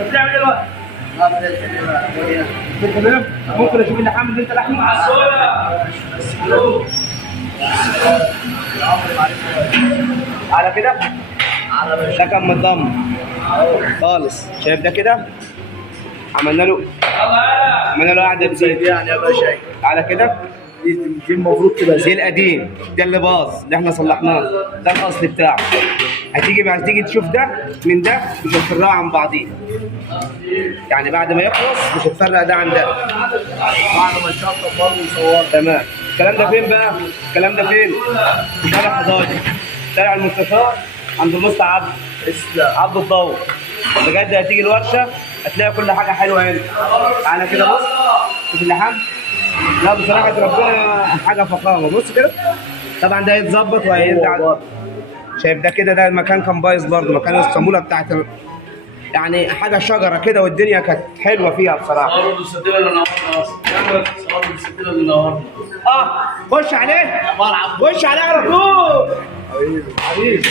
انت بتعمل ايه دلوقتي؟ تمام. ممكن اشوف اللحام اللي انت لحمه على الصوره على كده. ده كان متضم خالص. شايف ده كده؟ عملنا له قعده جديد يعني يا باشا على كده. دي المفروض تبقى زي القديم ده اللي باظ اللي احنا صلحناه، ده الاصل بتاعه. هتيجي تشوف ده من ده مش هتفرقوا عن بعضيه، يعني بعد ما يخلص مش هتفرق ده عن ده بعد ما نشطب برضه نصور. تمام. الكلام ده فين بقى؟ الكلام ده فين؟ في شارع 11 شارع المستشار عند المستعد عبد الضوء. بجد هتيجي الورشه هتلاقي كل حاجه حلوه هنا. تعالى كده بص شوف اللحام. لا بصراحه ربنا حاجه فخامه. بص كده طبعا ده هيتظبط وهيرجع. شايف ده كده؟ ده المكان كان بايظ برضه، مكان الصاموله بتاعت يعني حاجه شجره كده، والدنيا كانت حلوه فيها بصراحه. صور الستينه اللي نورنا اصلا. صور الستينه اللي نورنا. خش عليه خش عليه على طول. حبيبي